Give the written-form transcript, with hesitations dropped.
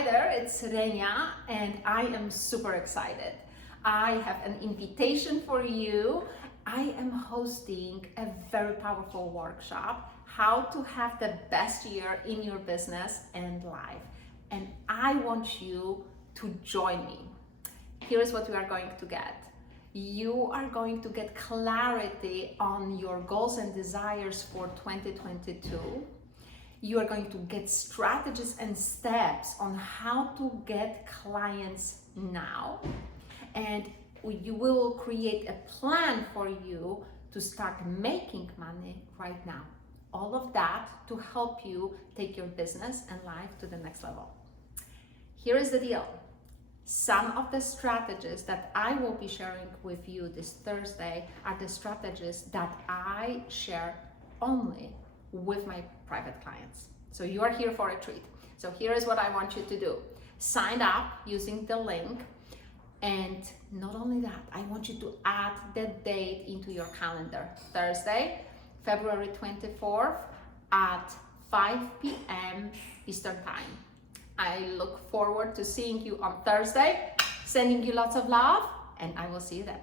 Hi there, it's Renia and I am super excited. I have an invitation for you. I am hosting a very powerful workshop, how to have the best year in your business and life. And I want you to join me. Here's what we are going to get. You are going to get clarity on your goals and desires for 2022. You are going to get strategies and steps on how to get clients now. And you will create a plan for you to start making money right now. All of that to help you take your business and life to the next level. Here is the deal. Some of the strategies that I will be sharing with you this Thursday are the strategies that I share only with my private clients. So you are here for a treat. So here is what I want you to do. Sign up using the link. And not only that, I want you to add the date into your calendar. Thursday, February 24th at 5 p.m. Eastern Time. I look forward to seeing you on Thursday, sending you lots of love, and I will see you then.